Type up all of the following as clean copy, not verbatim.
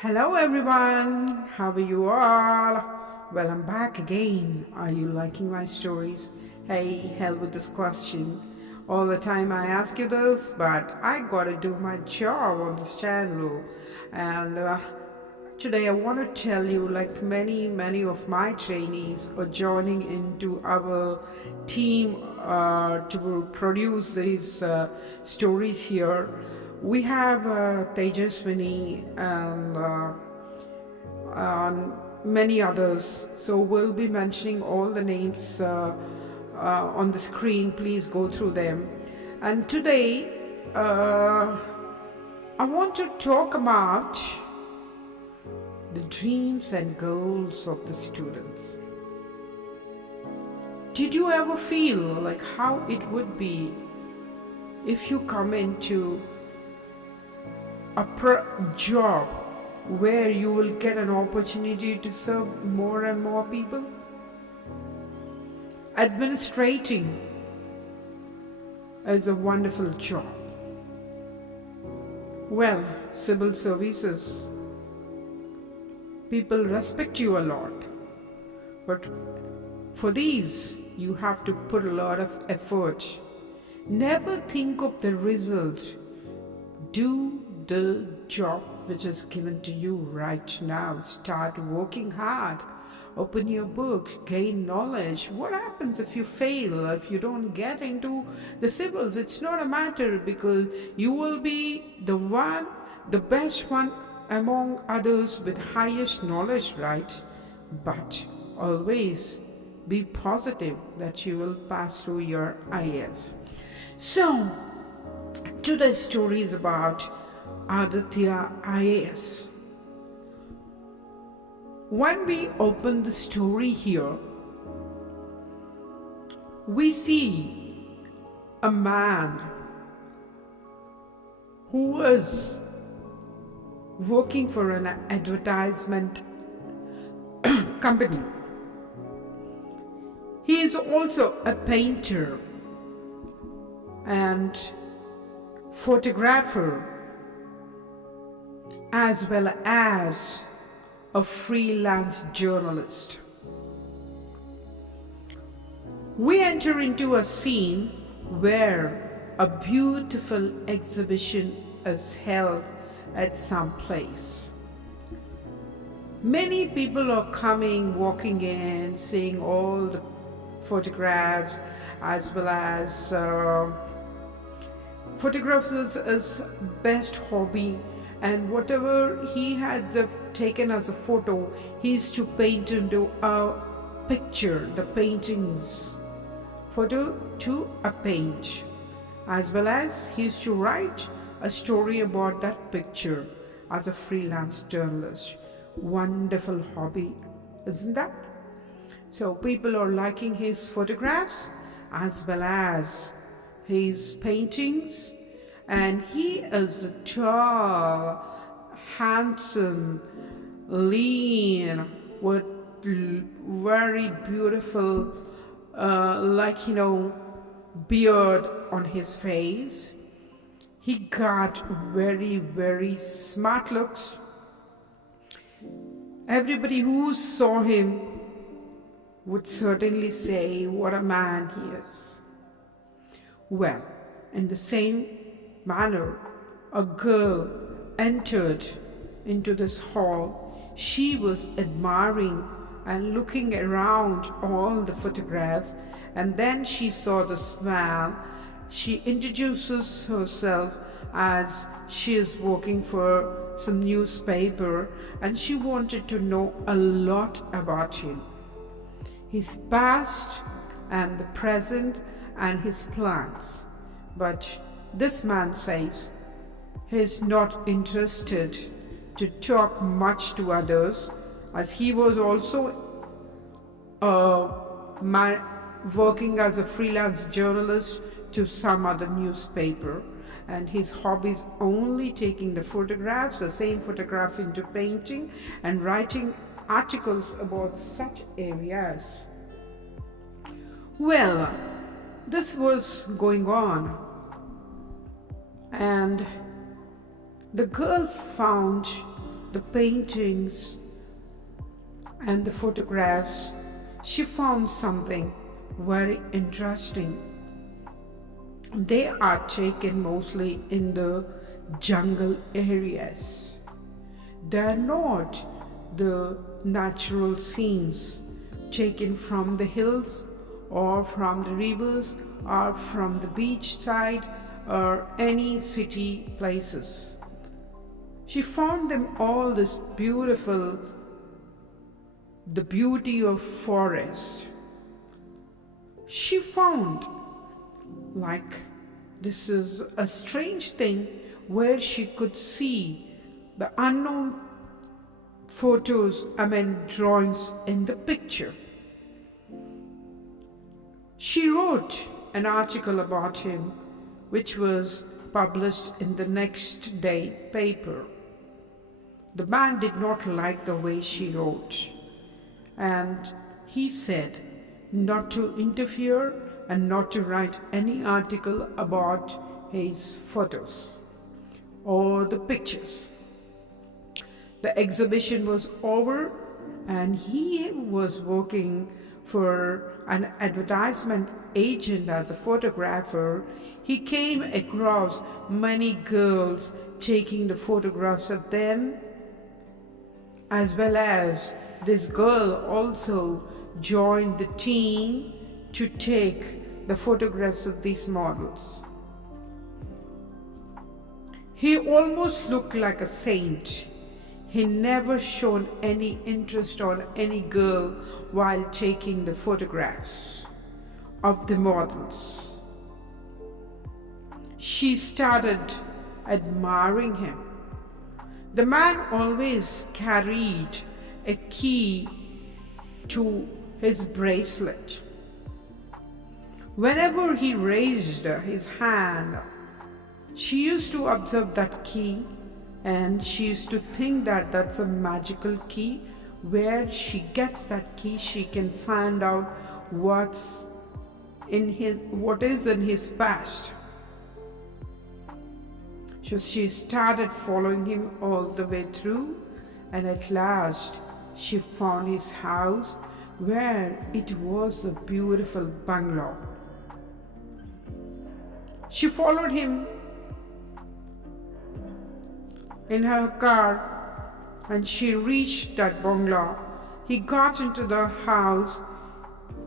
Hello everyone, how are you all? Well, I'm back again. Are you liking my stories? Hey, hell with this question. All the time I ask you this, but I gotta do my job on this channel. And today I want to tell you, like many of my trainees are joining into our team to produce these stories here. We have Tejaswini and many others. So we'll be mentioning all the names on the screen. Please go through them. And today I want to talk about the dreams and goals of the students. Did you ever feel like how it would be if you come into a job where you will get an opportunity to serve more and more people? Administrating is a wonderful job. Well, civil services, people respect you a lot, but for these you have to put a lot of effort. Never think of the result. Do the job which is given to you right now. Start working hard. Open your books, gain knowledge. What happens if you fail, if you don't get into the civils? It's not a matter, because you will be the best one among others with highest knowledge, right? But always be positive that you will pass through your IAS. So today's story is about Adithya IAS. When we open the story here, we see a man who was working for an advertisement company. He is also a painter and photographer, as well as a freelance journalist. We enter into a scene where a beautiful exhibition is held at some place. Many people are coming, walking in, seeing all the photographs, as well as photographers' best hobby, and whatever he had taken as a photo, he used to paint into a picture, the paintings, photo to a paint, as well as he used to write a story about that picture as a freelance journalist. Wonderful hobby, isn't that? So people are liking his photographs as well as his paintings, and he is a tall, handsome, lean, with very beautiful beard on his face. He got very smart looks. Everybody who saw him would certainly say what a man he is. Well, in the same manner, a girl entered into this hall. She was admiring and looking around all the photographs, and then she saw this man. She introduces herself as she is working for some newspaper, and she wanted to know a lot about him, his past and the present and his plans. But this man says he is not interested to talk much to others, as he was also working as a freelance journalist to some other newspaper, and his hobby is only taking the photographs, the same photograph into painting, and writing articles about such areas. Well, this was going on, and the girl found the paintings and the photographs, she found something very interesting. They are taken mostly in the jungle areas. They are not the natural scenes taken from the hills or from the rivers or from the beach side or any city places. She found them all this beautiful, the beauty of forest. She found like this is a strange thing where she could see the unknown drawings in the picture. She wrote an article about him which was published in the next day paper. The man did not like the way she wrote, and he said not to interfere and not to write any article about his photos or the pictures. The exhibition was over and he was working for an advertisement agent as a photographer. He came across many girls taking the photographs of them, as well as this girl also joined the team to take the photographs of these models. He almost looked like a saint. He never showed any interest on any girl while taking the photographs of the models. She started admiring him. The man always carried a key to his bracelet. Whenever he raised his hand, she used to observe that key, and she used to think that that's a magical key. Where she gets that key, she can find out what is in his past. So she started following him all the way through, and at last she found his house, where it was a beautiful bungalow. She followed him in her car and she reached that bungalow. He got into the house.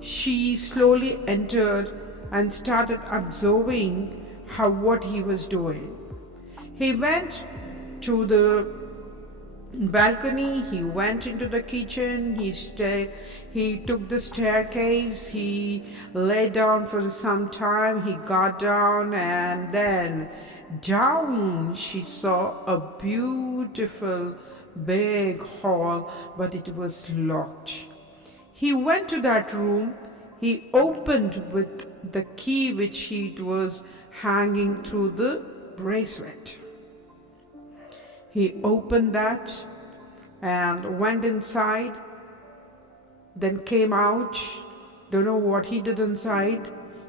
She slowly entered and started observing what he was doing. He went to the balcony, he went into the kitchen, he took the staircase, he lay down for some time, he got down, and then down she saw a beautiful big hall, but it was locked. He went to that room, he opened with the key which was hanging through the bracelet. He opened that and went inside, then came out. Don't know what he did inside.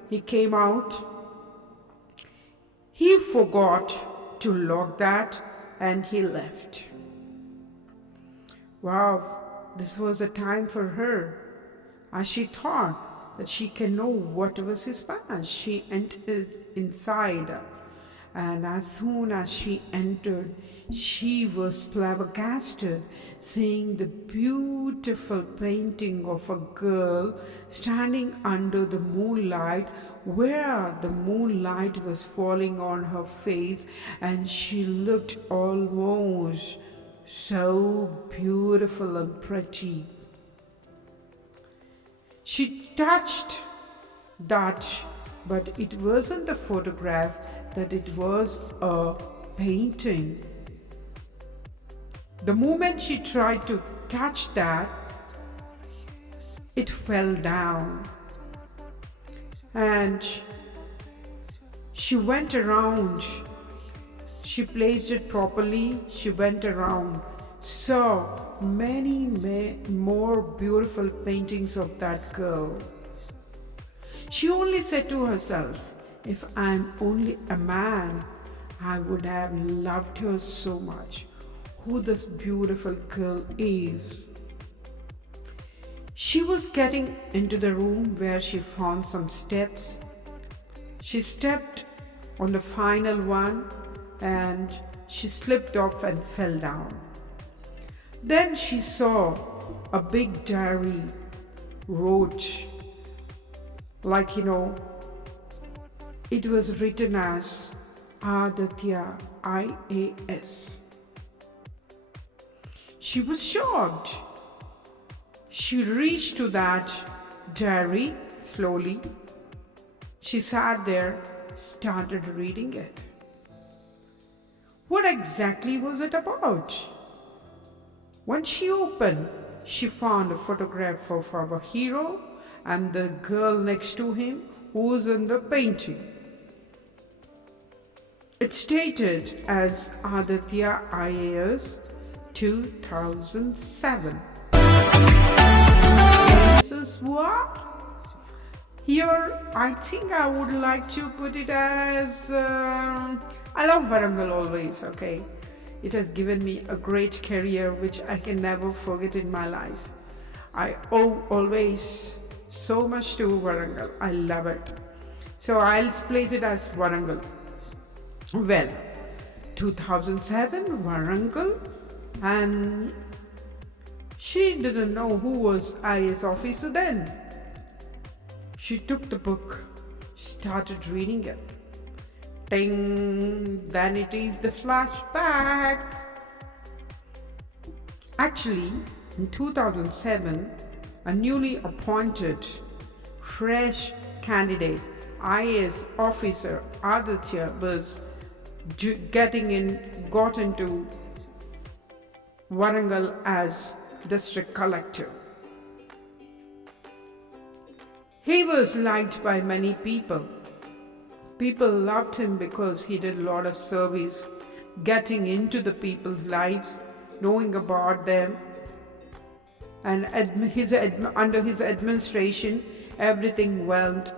He came out. He forgot to lock that and he left. Wow, this was a time for her. As she thought that she can know what was his past, she entered inside. And as soon as she entered, she was flabbergasted, seeing the beautiful painting of a girl standing under the moonlight, where the moonlight was falling on her face, and she looked almost so beautiful and pretty. She touched that, but it wasn't a photograph, that it was a painting. The moment she tried to touch that, it fell down. And she went around. She placed it properly. She went around. Saw many more beautiful paintings of that girl. She only said to herself, if I'm only a man, I would have loved her so much. who this beautiful girl is. She was getting into the room where she found some steps. She stepped on the final one and she slipped off and fell down. Then she saw a big diary wrote, like it was written as Adithya IAS. She was shocked. She reached to that diary slowly. She sat there, started reading it. What exactly was it about? When she opened, she found a photograph of our hero and the girl next to him who was in the painting. It stated as Adithya IAS 2007. This is what? Here, I think I would like to put it as I love Warangal always, okay? It has given me a great career which I can never forget in my life. I owe always so much to Warangal. I love it. So I'll place it as Warangal. Well, 2007, Warangal, and she didn't know who was IAS officer then. She took the book, started reading it. Ding, then it is the flashback. Actually, in 2007, a newly appointed, fresh candidate, IAS officer Adithya was got into Warangal as district collector. He was liked by many people. People loved him because he did a lot of service, getting into the people's lives, knowing about them, and under his administration, everything went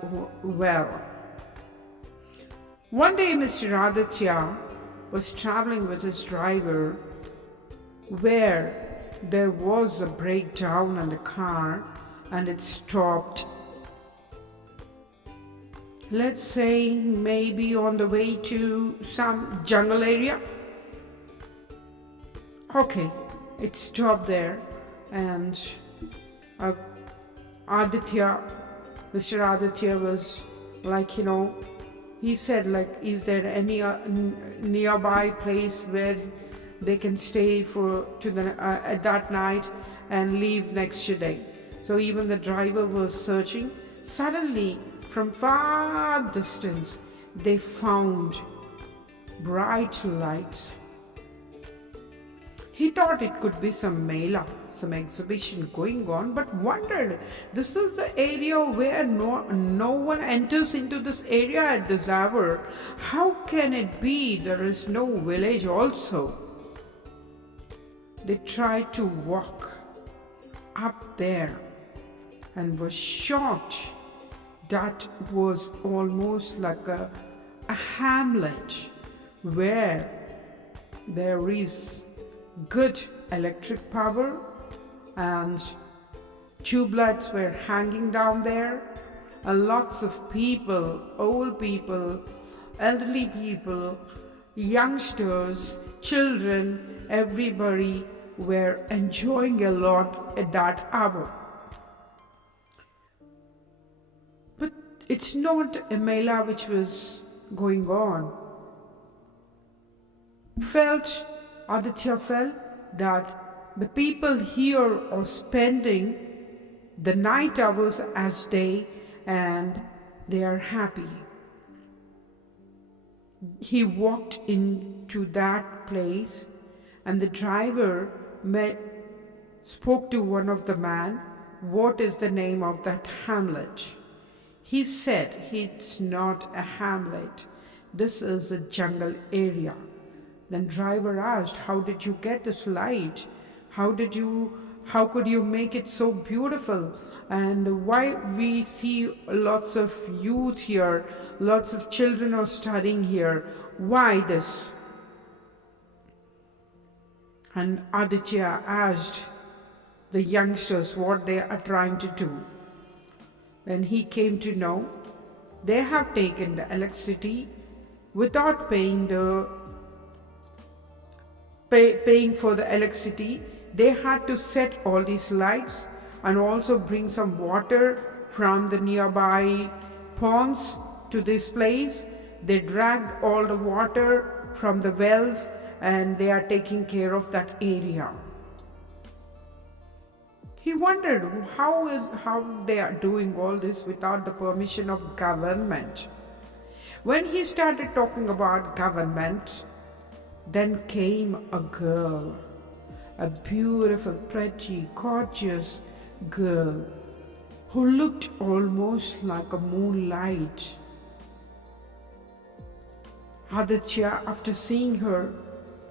well. One day, Mr. Adithya was traveling with his driver where there was a breakdown in the car and it stopped. Let's say maybe on the way to some jungle area. Okay, it stopped there and Mr. Adithya was like, he said like, is there any nearby place where they can stay at that night and leave next day? So even the driver was searching. Suddenly, from far distance, they found bright lights. He thought it could be some mela, some exhibition going on, but wondered, this is the area where no one enters into this area at this hour. How can it be there is no village also? They tried to walk up there and were shocked. That was almost like a hamlet where there is good electric power and tube lights were hanging down there, and lots of people, old people, elderly people, youngsters, children, everybody were enjoying a lot at that hour. But it's not a mela which was going on. Adithya felt that the people here are spending the night hours as day and they are happy. He walked into that place and the driver spoke to one of the man, what is the name of that hamlet? He said, it's not a hamlet, this is a jungle area. Then driver asked, how did you get this light? How could you make it so beautiful? And why we see lots of youth here, lots of children are studying here. Why this? And Aditya asked the youngsters what they are trying to do. Then he came to know they have taken the electricity without paying for the electricity. They had to set all these lights and also bring some water from the nearby ponds to this place. They dragged all the water from the wells and they are taking care of that area. He wondered how they are doing all this without the permission of government. When he started talking about government, then came a girl, a beautiful, pretty, gorgeous girl who looked almost like a moonlight. Aditya, after seeing her,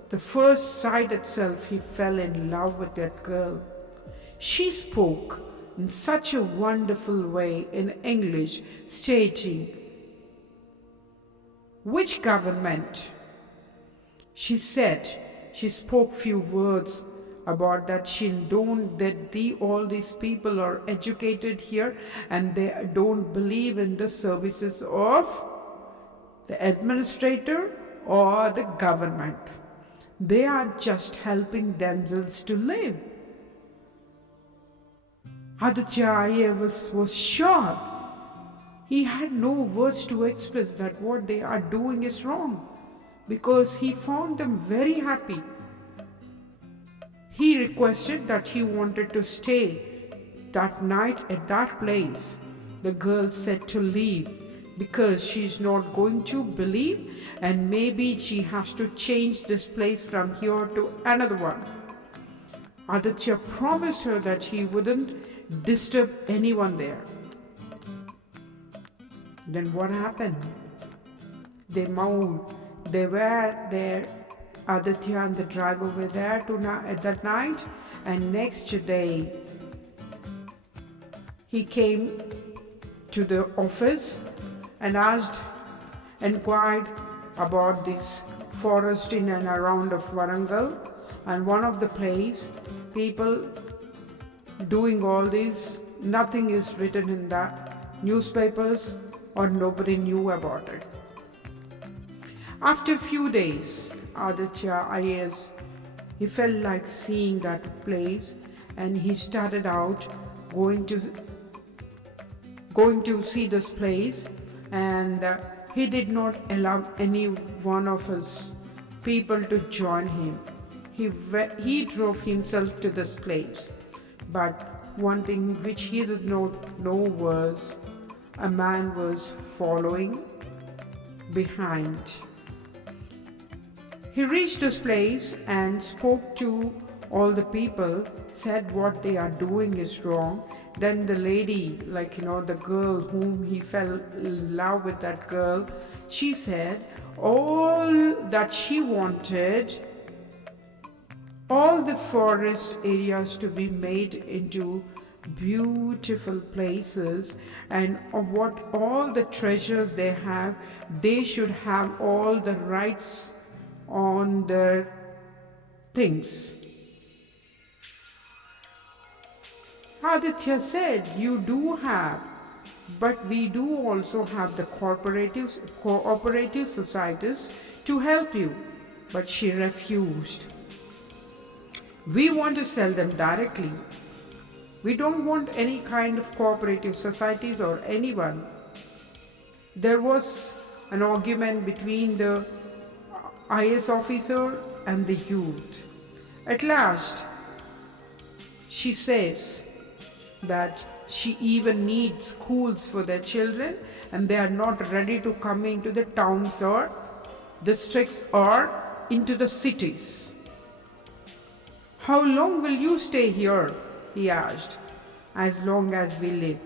the first sight itself, he fell in love with that girl. She spoke in such a wonderful way in English, stating, "Which government?" She said, she spoke few words about that all these people are educated here and they don't believe in the services of the administrator or the government. They are just helping themselves to live. Adithya IAS was shocked. He had no words to express that what they are doing is wrong, because he found them very happy. He requested that he wanted to stay that night at that place. The girl said to leave because she's not going to believe and maybe she has to change this place from here to another one. Aditya promised her that he wouldn't disturb anyone there. Then what happened? They moved. They were there. Aditya and the driver were there at that night, and next day he came to the office and inquired about this forest in and around of Warangal, and one of the place people doing all this, nothing is written in the newspapers or nobody knew about it. After a few days, Adithya IAS, he felt like seeing that place and he started out going to see this place, and he did not allow any one of his people to join him. He drove himself to this place. But one thing which he did not know was a man was following behind. He reached this place and spoke to all the people, said what they are doing is wrong. Then the lady, the girl whom he fell in love with, that girl, she said all that she wanted, all the forest areas to be made into beautiful places, and what all the treasures they have, they should have all the rights on their things. Adithya said, "You do have, but we do also have the cooperative societies to help you." But she refused. "We want to sell them directly. We don't want any kind of cooperative societies or anyone." There was an argument between the IAS officer and the youth. At last, she says that she even needs schools for their children and they are not ready to come into the towns or districts or into the cities. "How long will you stay here?" he asked. "As long as we live.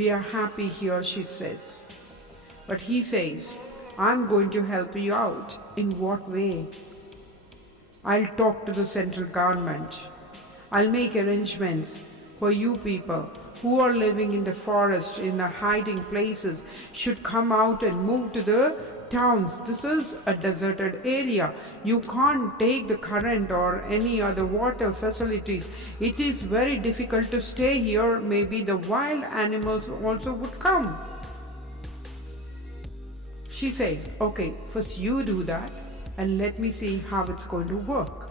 We are happy here," she says. But he says, "I'm going to help you out." "In what way?" "I'll talk to the central government. I'll make arrangements for you people who are living in the forest, in the hiding places, should come out and move to the towns. This is a deserted area. You can't take the current or any other water facilities. It is very difficult to stay here. Maybe the wild animals also would come. She says, okay, first you do that and let me see how it's going to work.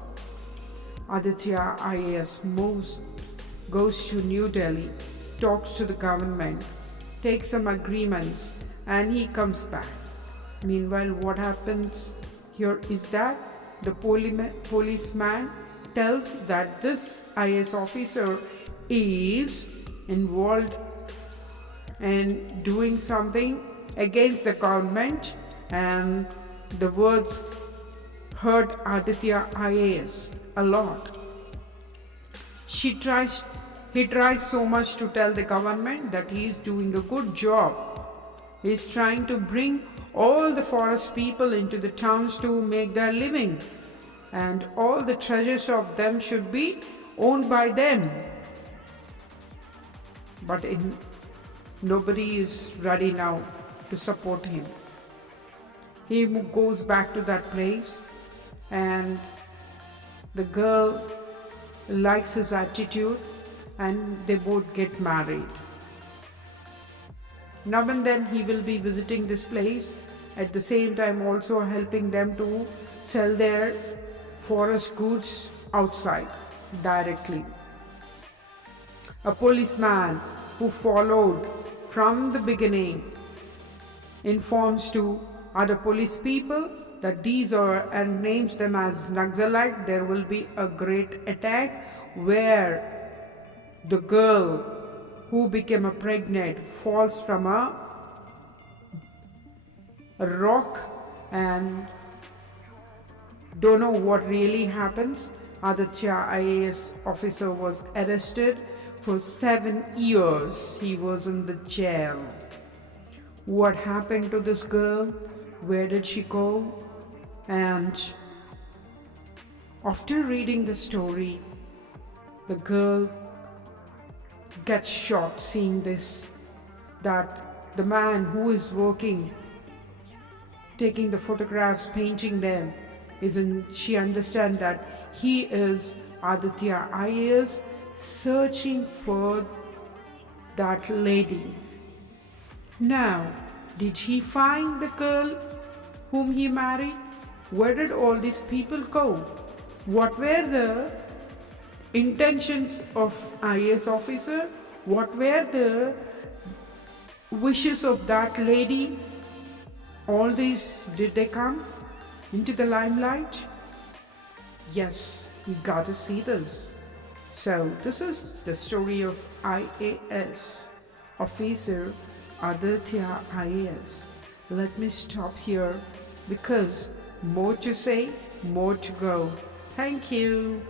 Adithya IAS goes to New Delhi, talks to the government, takes some agreements, and he comes back. Meanwhile, what happens here is that the policeman tells that this IAS officer is involved in doing something against the government, and the words hurt Adithya IAS a lot. He tries so much to tell the government that he is doing a good job. He is trying to bring all the forest people into the towns to make their living, and all the treasures of them should be owned by them. But nobody is ready now to support him. He goes back to that place, and the girl likes his attitude, and they both get married. Now and then he will be visiting this place, at the same time also helping them to sell their forest goods outside directly. A policeman who followed from the beginning informs to other police people that these are, and names them as Naxalite. There will be a great attack where the girl who became pregnant falls from a rock and don't know what really happens. Adithya IAS officer was arrested for 7 years. He was in the jail. What happened to this girl? Where did she go? And after reading the story, the girl gets shocked seeing this, that the man who is working, taking the photographs, painting them, she understands that he is Adithya IAS searching for that lady. Now, did he find the girl whom he married? Where did all these people go? What were the intentions of IAS officer? What were the wishes of that lady? All these, did they come into the limelight? Yes, we gotta see this. So this is the story of IAS officer Adithya IAS. Let me stop here because more to say, more to go. Thank you.